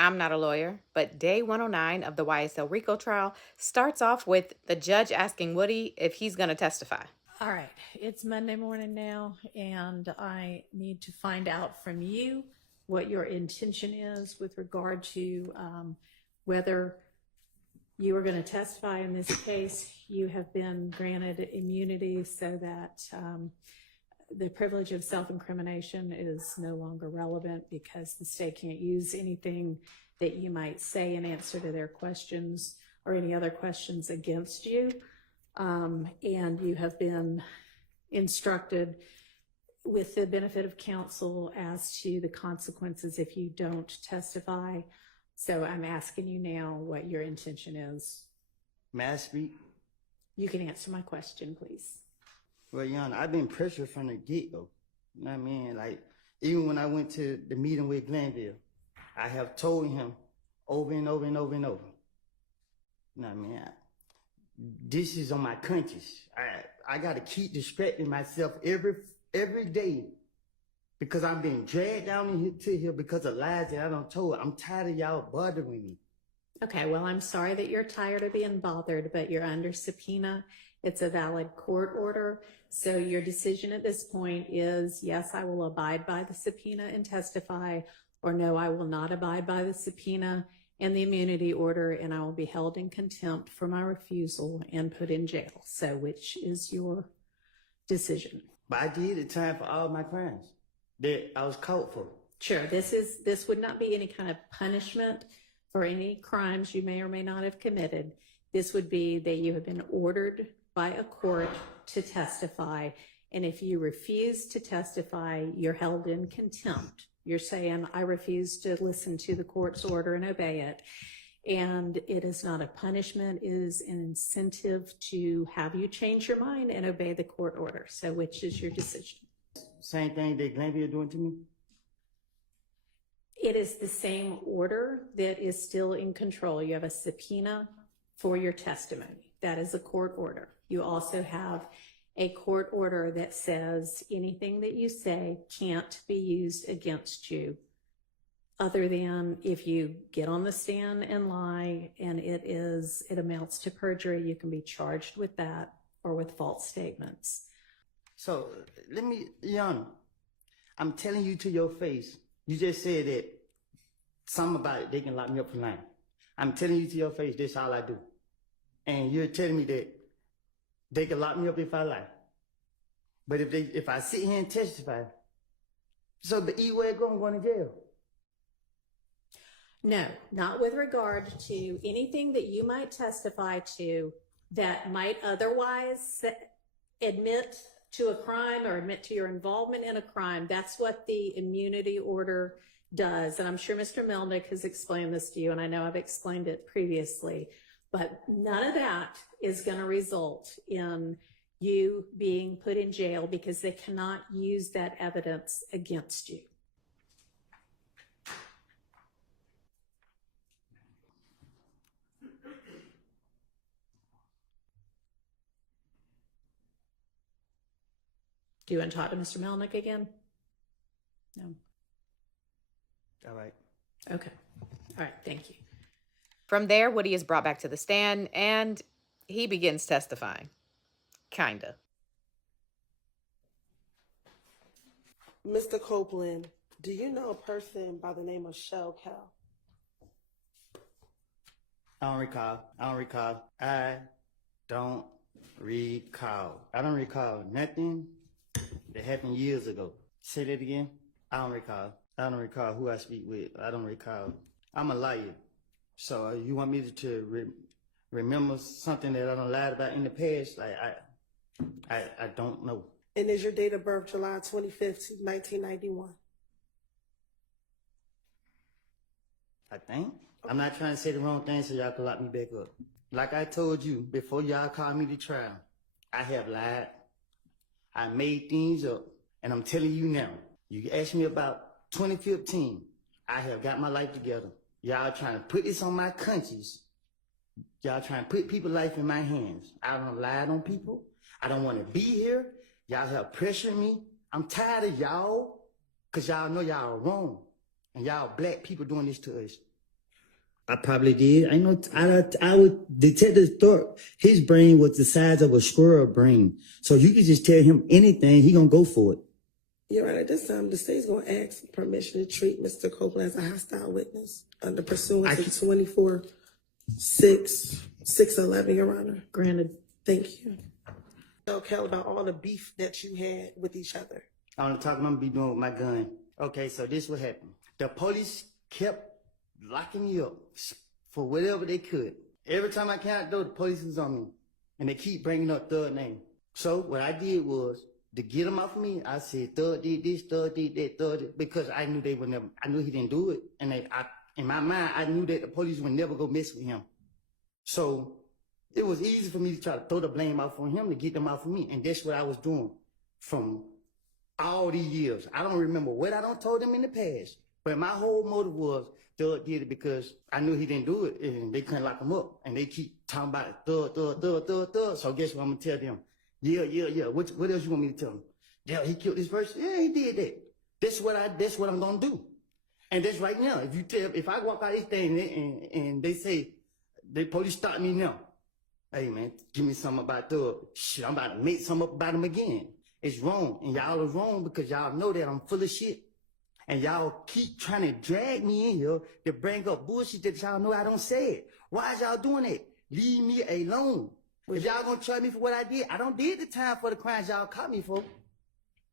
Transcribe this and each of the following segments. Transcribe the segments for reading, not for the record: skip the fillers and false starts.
I'm not a lawyer, but day 109 of the YSL RICO trial starts off with the judge asking Woody if he's going to testify. All right, it's Monday morning now, and I need to find out from you what your intention is with regard to whether you are going to testify in this case. You have been granted immunity so that the privilege of self-incrimination is no longer relevant because the state can't use anything that you might say in answer to their questions or any other questions against you. And you have been instructed with the benefit of counsel as to the consequences if you don't testify. So I'm asking you now what your intention is. May I speak? You can answer my question, please. Well, Your Honor, I've been pressured from the get-go. You know what I mean? Like, even when I went to the meeting with Glenville, I have told him over and over and over and over. You know what I mean? This is on my conscience. I got to keep distracting myself every day because I'm being dragged down to here because of lies that I don't told. I'm tired of y'all bothering me. Okay, well, I'm sorry that you're tired of being bothered, but you're under subpoena. It's a valid court order. So your decision at this point is, yes, I will abide by the subpoena and testify, or no, I will not abide by the subpoena and the immunity order, and I will be held in contempt for my refusal and put in jail. So which is your decision? But I did the time for all my crimes that I was caught for. Sure, this would not be any kind of punishment for any crimes you may or may not have committed. This would be that you have been ordered by a court to testify, and if you refuse to testify, you're held in contempt. You're saying, I refuse to listen to the court's order and obey it. And it is not a punishment, it is an incentive to have you change your mind and obey the court order. So which is your decision? Same thing that Glenville doing to me? It is the same order that is still in control. You have a subpoena for your testimony. That is a court order. You also have a court order that says anything that you say can't be used against you other than if you get on the stand and lie and it amounts to perjury, you can be charged with that or with false statements. So let me, Your Honor, I'm telling you to your face, you just said that something about it, they can lock me up for lying. I'm telling you to your face, this is all I do. And you're telling me that they can lock me up if I lie. But if I sit here and testify, so the E-way going to jail. No, not with regard to anything that you might testify to that might otherwise admit to a crime or admit to your involvement in a crime. That's what the immunity order does. And I'm sure Mr. Melnick has explained this to you, and I know I've explained it previously, but none of that is going to result in you being put in jail because they cannot use that evidence against you. Do you want to talk to Mr. Melnick again? No. All right. Okay. All right. Thank you. From there, Woody is brought back to the stand and he begins testifying. Kinda. Mr. Copeland, do you know a person by the name of Shell Cow? I don't recall. I don't recall nothing that happened years ago. Say that again. I don't recall who I speak with. I don't recall. I'm a liar. So you want me to remember something that I done lied about in the past? Like, I don't know. And is your date of birth July 25th, 1991? I think. I'm not trying to say the wrong thing so y'all can lock me back up. Like I told you, before y'all called me to trial, I have lied. I made things up. And I'm telling you now, you asked me about 2015. I have got my life together. Y'all trying to put this on my conscience. Y'all trying to put people's life in my hands. I don't lie on people. I don't want to be here. Y'all have pressured me. I'm tired of y'all because y'all know y'all are wrong. And y'all black people doing this to us. I probably did. I know. I would. Detective Thorpe, his brain was the size of a squirrel brain. So you could just tell him anything, he gonna go for it. Your Honor, at this time, the state's going to ask for permission to treat Mr. Copeland as a hostile witness under pursuant to 24-6-611, Your Honor. Granted. Thank you. Tell Kel about all the beef that you had with each other. On the talking I'm gonna be doing with my gun. Okay, so this what happened. The police kept locking me up for whatever they could. Every time I came out the door, the police was on me. And they keep bringing up Thug name. So what I did was, to get him off of me, I said, Thug did this, Thug did that, Thug did, because I knew they would never, I knew he didn't do it. And in my mind, I knew that the police would never go mess with him. So it was easy for me to try to throw the blame off on him to get them off of me. And that's what I was doing from all these years. I don't remember what I don't told them in the past. But my whole motive was, Thug did it because I knew he didn't do it and they couldn't lock him up. And they keep talking about Thug. So guess what I'm gonna tell them? Yeah. What else you want me to tell them? Yeah, he killed this person. Yeah, he did that. That's what I'm gonna do. And that's right now. If I walk out this thing and they say, the police stop me now. Hey man, give me something about Thug. Shit, I'm about to make something up about him again. It's wrong. And y'all are wrong because y'all know that I'm full of shit. And y'all keep trying to drag me in here to bring up bullshit that y'all know I don't say it. Why is y'all doing that? Leave me alone. If y'all gonna try me for what I don't did the time for the crimes y'all caught me for.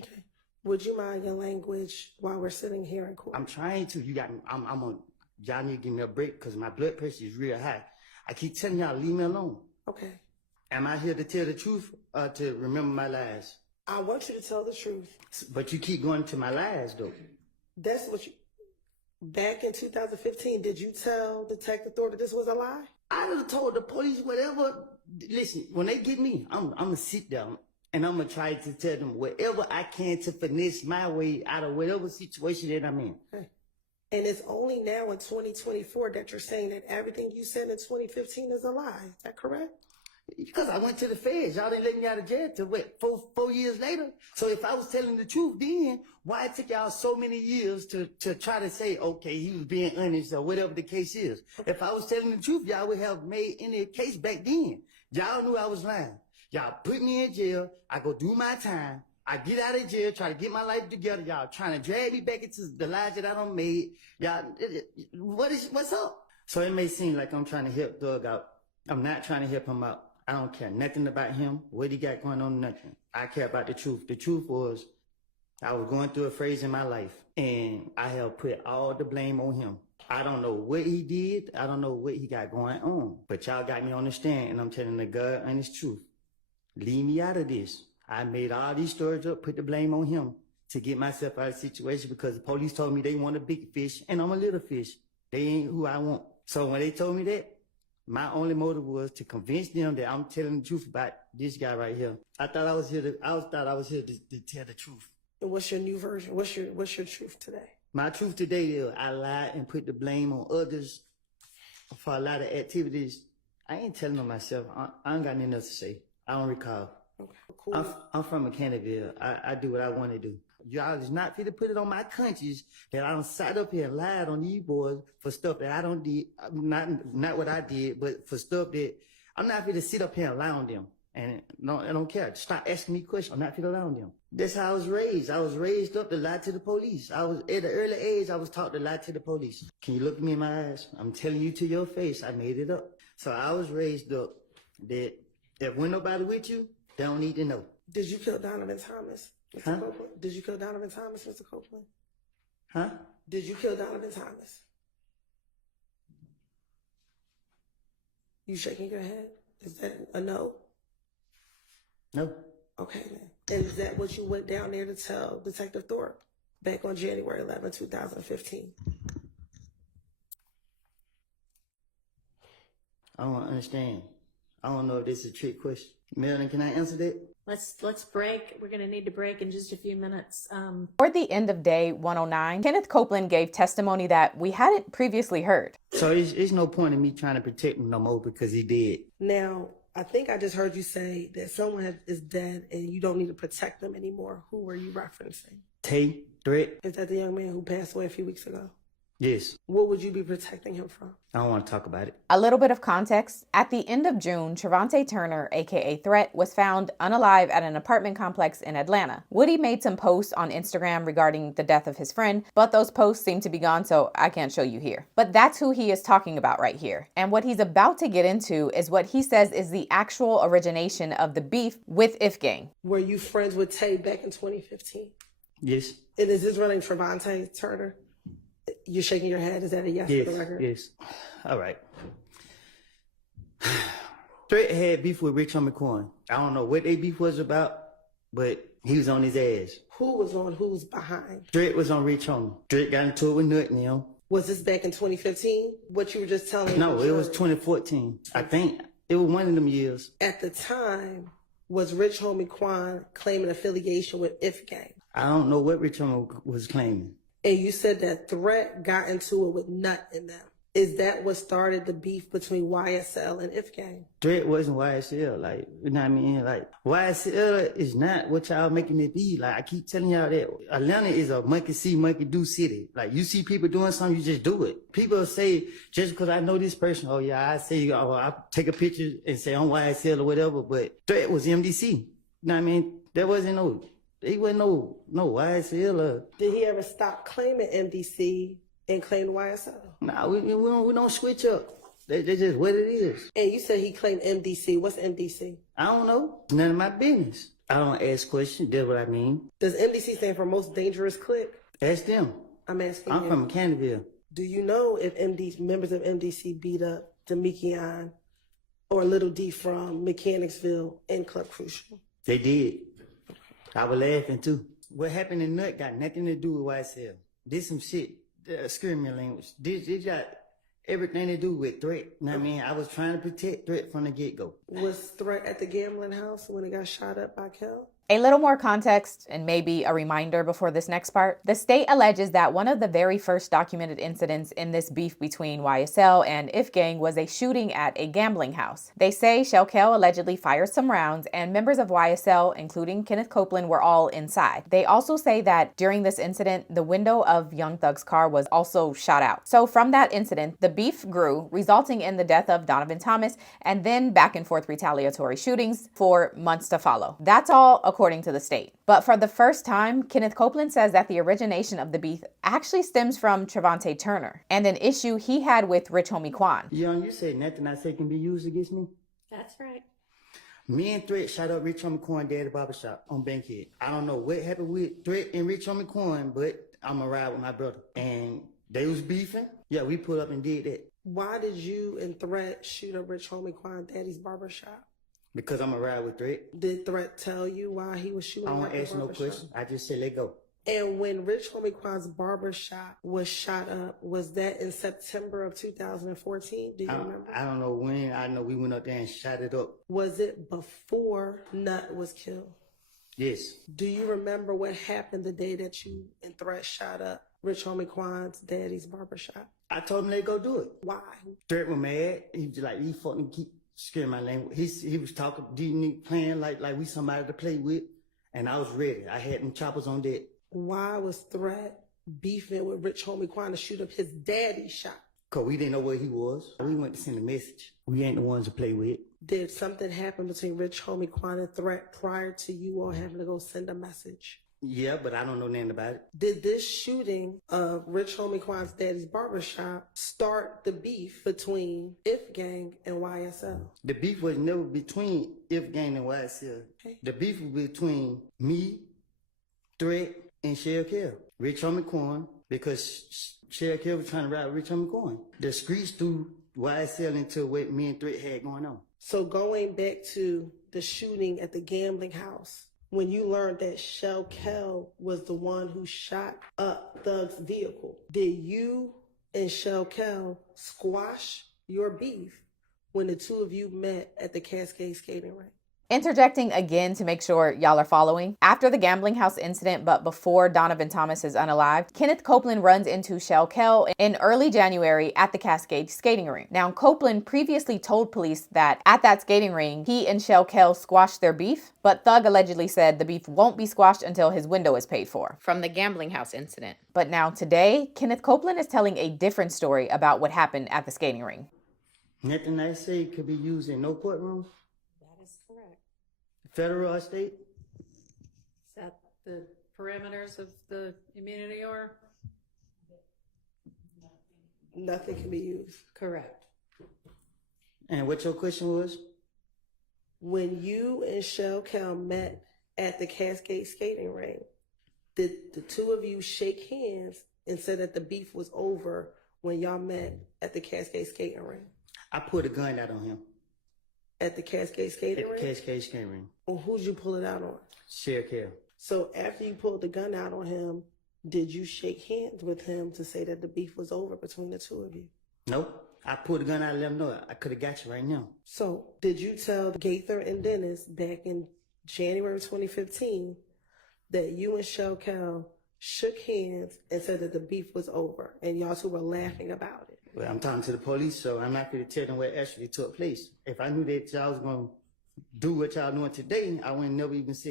Okay. Would you mind your language while we're sitting here in court? I'm trying to. Y'all need to give me a break because my blood pressure is real high. I keep telling y'all, leave me alone. Okay. Am I here to tell the truth or to remember my lies? I want you to tell the truth. But you keep going to my lies though. That's what you... Back in 2015, did you tell Detective Thorpe that this was a lie? I would have told the police whatever. Listen, when they get me, I'm going to sit down and I'm going to try to tell them whatever I can to finesse my way out of whatever situation that I'm in. Okay. And it's only now in 2024 that you're saying that everything you said in 2015 is a lie. Is that correct? Because I went to the feds. Y'all didn't let me out of jail till what, 4 years later? So if I was telling the truth then, why it took y'all so many years to try to say, okay, he was being honest or whatever the case is? If I was telling the truth, y'all would have made any case back then. Y'all knew I was lying. Y'all put me in jail. I go do my time. I get out of jail, try to get my life together. Y'all trying to drag me back into the lies that I done made. Y'all, what's up? So it may seem like I'm trying to help Thug out. I'm not trying to help him out. I don't care nothing about him, what he got going on, nothing. I care about the truth. The truth was, I was going through a phase in my life, and I have put all the blame on him. I don't know what he did. I don't know what he got going on. But y'all got me on the stand, and I'm telling the God honest truth. Leave me out of this. I made all these stories up, put the blame on him to get myself out of the situation because the police told me they want a big fish, and I'm a little fish. They ain't who I want. So when they told me that, my only motive was to convince them that I'm telling the truth about this guy right here. I thought I was here to tell the truth. And what's your new version? What's your truth today? My truth today is I lied and put the blame on others for a lot of activities. I ain't telling them myself. I ain't got nothing else to say. I don't recall. Okay, cool. I'm from Mechanicsville. I do what I want to do. Y'all is not fit to put it on my conscience that I done sat up here and lied on these boys for stuff that I don't did. Not what I did, but for stuff that I'm not fit to sit up here and lie on them. And no, I don't care. Stop asking me questions. I'm not fit to lie on them. That's how I was raised. I was raised up to lie to the police. I was at an early age. I was taught to lie to the police. Can you look me in my eyes? I'm telling you to your face. I made it up. So I was raised up that if when nobody with you, they don't need to know. Did you kill Donovan Thomas, Mr. Huh? Copeland? Did you kill Donovan Thomas, Mr. Copeland? Huh? Did you kill Donovan Thomas? You shaking your head? Is that a no? No. Okay, then. And is that what you went down there to tell Detective Thorpe back on January 11, 2015? I don't understand. I don't know if this is a trick question. Melanie, can I answer that? Let's break. We're going to need to break in just a few minutes. Toward the end of day 109, Kenneth Copeland gave testimony that we hadn't previously heard. So it's no point in me trying to protect him no more because he dead. Now, I think I just heard you say that someone is dead and you don't need to protect them anymore. Who were you referencing? Tay, threat. Is that the young man who passed away a few weeks ago? Yes. What would you be protecting him from? I don't want to talk about it. A little bit of context. At the end of June, Trevante Turner, aka Threat, was found unalive at an apartment complex in Atlanta. Woody made some posts on Instagram regarding the death of his friend, but those posts seem to be gone, so I can't show you here. But that's who he is talking about right here. And what he's about to get into is what he says is the actual origination of the beef with IF Gang. Were you friends with Tay back in 2015? Yes. And is his real name Trevante Turner? You're shaking your head. Is that a yes Yes. for the record? Yes. All right. Threat had beef with Rich Homie Coin. I don't know what they beef was about, but he was on his ass. Who was on who's behind? Threat was on Rich Homie. Threat got into it with Nut and them. Was this back in 2015? What you were just telling me? No, it was 2014. I think it was one of them years. At the time, was Rich Homie Quan claiming affiliation with IF Gang? I don't know what Rich Homie was claiming. And you said that Threat got into it with Nut in them. Is that what started the beef between YSL and IF Gang? Threat wasn't YSL, like, you know what I mean? Like, YSL is not what y'all making it be. Like, I keep telling y'all that Atlanta is a monkey see, monkey do city. Like, you see people doing something, you just do it. People say, just because I know this person, oh yeah, I say, oh, I'll take a picture and say I'm YSL or whatever, but Threat was MDC. You know what I mean? There wasn't he wasn't no YSL or... Did he ever stop claiming MDC and claim YSL? Nah, we don't switch up. That's just what it is. And you said he claimed MDC. What's MDC? I don't know. It's none of my business. I don't ask questions. That's what I mean. Does MDC stand for Most Dangerous Clique? Ask them. I'm asking I'm you. from Canterville. Do you know if members of MDC beat up Demikian or Little D from Mechanicsville and Club Crucial? They did. I was laughing too. What happened in Nut got nothing to do with YSL. This some shit. Excuse me language. This got everything to do with Threat. You know what I mean? I was trying to protect Threat from the get-go. Was Threat at the gambling house when it got shot up by Kel? A little more context and maybe a reminder before this next part. The state alleges that one of the very first documented incidents in this beef between YSL and IF Gang was a shooting at a gambling house. They say Shelkel allegedly fired some rounds and members of YSL, including Kenneth Copeland, were all inside. They also say that during this incident, the window of Young Thug's car was also shot out. So from that incident, the beef grew, resulting in the death of Donovan Thomas and then back and forth retaliatory shootings for months to follow. That's all according to the state. But for the first time, Kenneth Copeland says that the origination of the beef actually stems from Trevante Turner and an issue he had with Rich Homie Quan. Young, you say nothing I say can be used against me? That's right. Me and Threat shot up Rich Homie Coin Daddy Barbershop on Bankhead. I don't know what happened with Threat and Rich Homie Coin, but I'm a ride with my brother. And they was beefing. Yeah, we pulled up and did that. Why did you and Threat shoot up Rich Homie Quan Daddy's barbershop? Because I'm a ride with Threat. Did Threat tell you why he was shooting I up don't the ask no barbershop? questions. I just say let go. And when Rich Homie Quan's barbershop was shot up, was that in September of 2014? Do you remember? I don't know when. I know we went up there and shot it up. Was it before Nut was killed? Yes. Do you remember what happened the day that you and Threat shot up Rich Homie Quan's daddy's barbershop? I told him let go do it. Why? Threat was mad. He was like, he fucking keep scaring my language. He was talking, playing like we somebody to play with. And I was ready. I had them choppers on deck. Why was Threat beefing with Rich Homie Quan to shoot up his daddy's shop? Because we didn't know where he was. We went to send a message. We ain't the ones to play with. Did something happen between Rich Homie Quan and Threat prior to you all having to go send a message? Yeah, but I don't know nothing about it. Did this shooting of Rich Homie Quan's daddy's barbershop start the beef between IF Gang and YSL? The beef was never between IF Gang and YSL. Okay. The beef was between me, Threat, and Shell Kell. Rich Homie Coin, because Shell Kell was trying to ride Rich Homie Coin. The streets threw YSL into what me and Threat had going on. So going back to the shooting at the gambling house, when you learned that Shell Kell was the one who shot up Thug's vehicle, did you and Shell Kell squash your beef when the two of you met at the Cascade skating rink? Interjecting again to make sure y'all are following. After the gambling house incident, but before Donovan Thomas is unalived, Kenneth Copeland runs into Shell Kell in early January at the Cascade skating ring. Now, Copeland previously told police that at that skating ring, he and Shell Kell squashed their beef, but Thug allegedly said the beef won't be squashed until his window is paid for from the gambling house incident. But now today, Kenneth Copeland is telling a different story about what happened at the skating ring. Nothing I say could be used in no courtroom, That is correct. federal or state. Is that the parameters of the immunity or? Nothing can be used. Correct. And what your question was? When you and Shell Cal met at the Cascade skating ring, did the two of you shake hands and said that the beef was over when y'all met at the Cascade skating ring? I put a gun out on him At the Cascade skating at ring? Cascade Skating Ring. Well, who'd you pull it out on? Sheriff Kell. So after you pulled the gun out on him, did you shake hands with him to say that the beef was over between the two of you? Nope. I pulled the gun out and let him know I could have got you right now. So did you tell Gaither and Dennis back in January 2015 that you and Shell Cal shook hands and said that the beef was over and y'all two were laughing about it? Well, I'm talking to the police, so I'm not going to tell them what actually took place. If I knew that y'all was going to do what y'all doing today, I wouldn't never even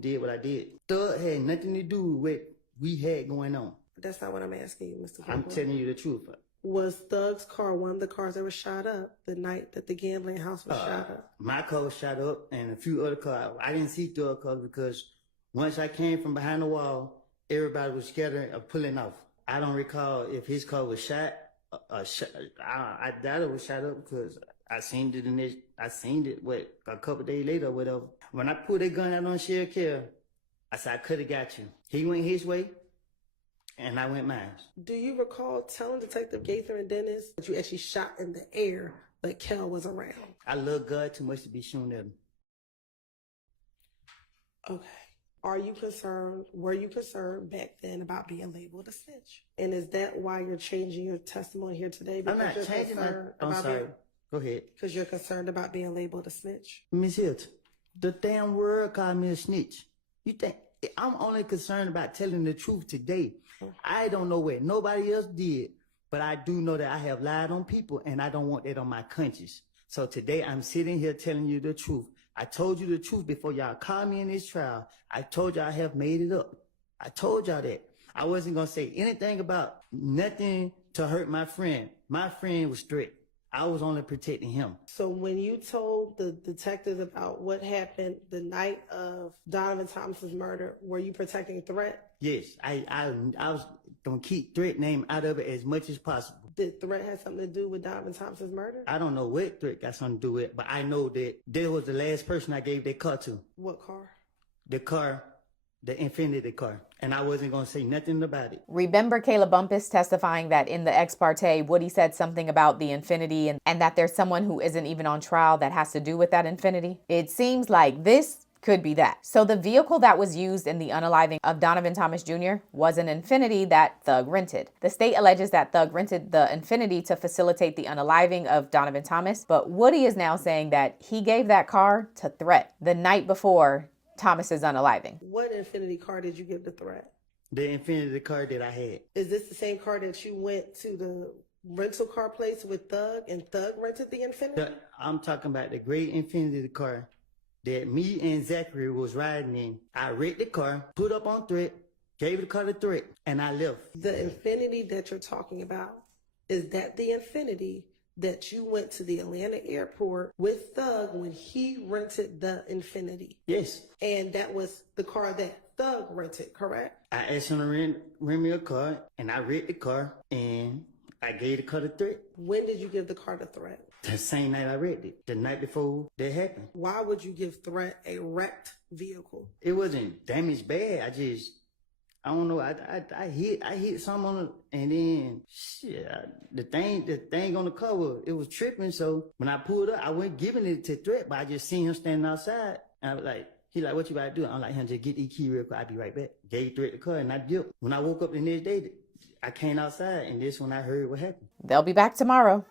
did what I did. Thug had nothing to do with what we had going on. That's not what I'm asking you, Mr. I'm Copeland. telling you the truth. Was Thug's car one of the cars that was shot up the night that the gambling house was shot up? My car was shot up and a few other cars. I didn't see Thug cars because once I came from behind the wall, everybody was scattering or pulling off. I don't recall if his car was shot. I doubt it was shot up because I seen it a couple days later or whatever. When I pulled that gun out on Sheriff Kell, I said I could have got you. He went his way, and I went mine. Do you recall telling Detective Gaither and Dennis that you actually shot in the air, but Kel was around? I love God too much to be shooting at him. Okay. Were you concerned back then about being labeled a snitch? And is that why you're changing your testimony here today? I'm not changing my... I'm sorry. Go ahead. Because you're concerned about being labeled a snitch? Miss Hilton, the damn world called me a snitch. You think I'm only concerned about telling the truth today? I don't know what nobody else did, but I do know that I have lied on people, and I don't want that on my conscience. So today I'm sitting here telling you the truth. I told you the truth before y'all called me in this trial. I told y'all I have made it up. I told y'all that. I wasn't going to say anything about nothing to hurt my friend. My friend was strict. I was only protecting him. So when you told the detectives about what happened the night of Donovan Thomas's murder, were you protecting Threat? Yes, I was going to keep Threat name out of it as much as possible. Did Threat have something to do with Donovan Thomas's murder? I don't know what Threat got something to do with it, but I know that there was the last person I gave that car to. What car? The Infiniti car. And I wasn't going to say nothing about it. Remember Kayla Bumpus testifying that in the ex parte, Woody said something about the Infiniti and that there's someone who isn't even on trial that has to do with that Infiniti? It seems like this could be that. So the vehicle that was used in the unaliving of Donovan Thomas Jr. was an Infiniti that Thug rented. The state alleges that Thug rented the Infiniti to facilitate the unaliving of Donovan Thomas, but Woody is now saying that he gave that car to Threat the night before Thomas's unaliving. What Infiniti car did you give to Threat? The Infiniti car that I had. Is this the same car that you went to the rental car place with Thug and Thug rented the Infiniti? I'm talking about the gray Infiniti car that me and Zachary was riding in. I wrecked the car, put up on Threat, gave the car to Threat, and I left. The Infiniti that you're talking about, is that the Infiniti that you went to the Atlanta airport with Thug when he rented the Infiniti? Yes. And that was the car that Thug rented, correct? I asked him to rent me a car, and I wrecked the car, and I gave the car to Threat. When did you give the car to Threat? The same night I wrecked it, the night before that happened. Why would you give Threat a wrecked vehicle? It wasn't damaged bad. I don't know. I hit something on it, and then shit. The thing on the cover, it was tripping. So when I pulled up, I wasn't giving it to Threat, but I just seen him standing outside, and I was like, he like, what you about to do? I'm like, just get the key real quick. I'll be right back. Gave Threat the car, and I dipped. When I woke up the next day, I came outside, and this when I heard what happened. They'll be back tomorrow.